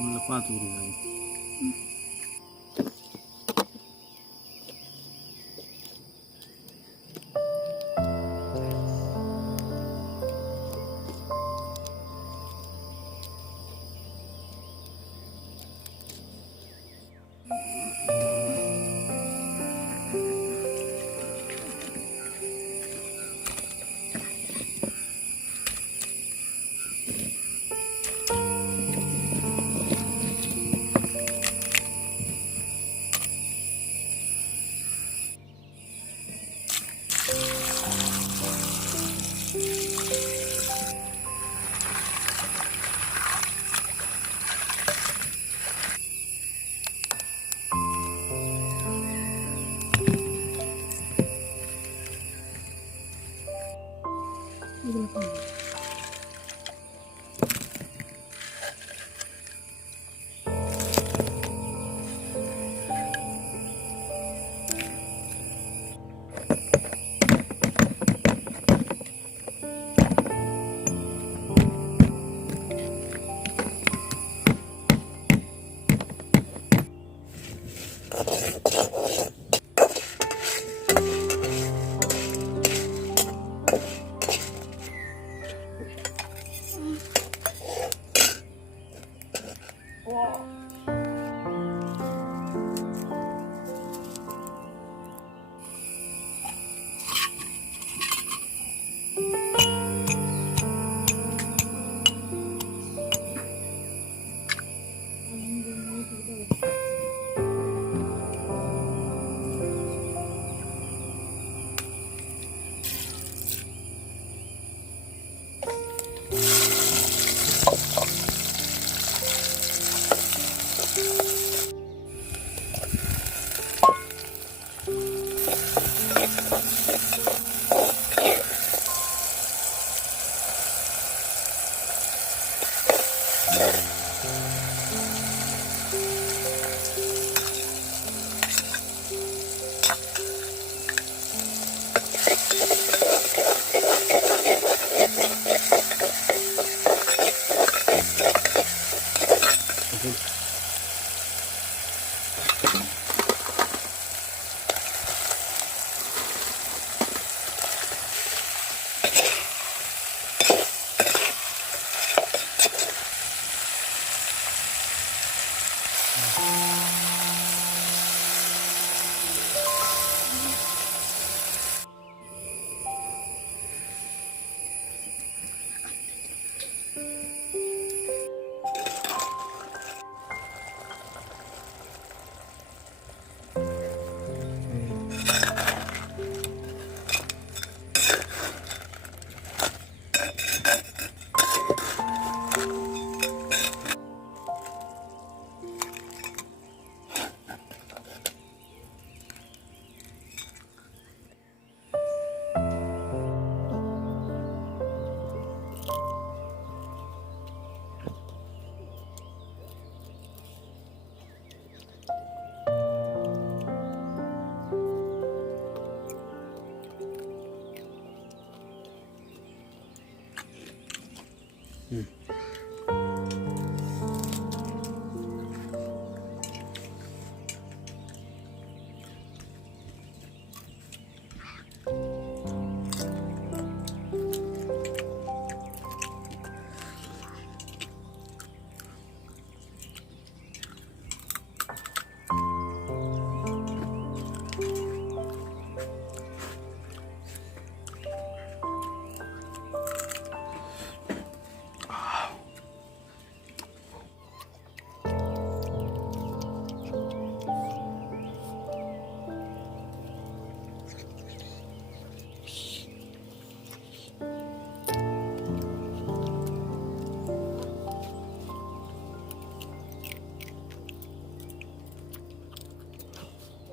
म्हणलं पाच उरी जाईल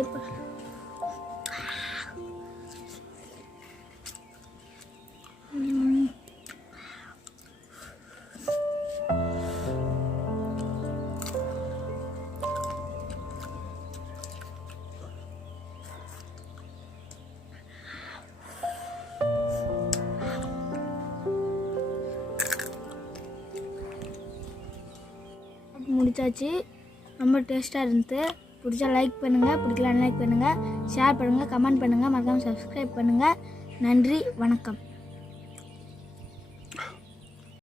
இப்போ முடித்தாச்சு ரொம்ப டேஸ்ட்டாக இருந்தது. பிடிச்சா லைக் பண்ணுங்கள் பிடிக்கலான்னு லைக் பண்ணுங்கள் ஷேர் பண்ணுங்கள் கமெண்ட் பண்ணுங்கள் மறக்காமல் சப்ஸ்கிரைப் பண்ணுங்கள் நன்றி வணக்கம்.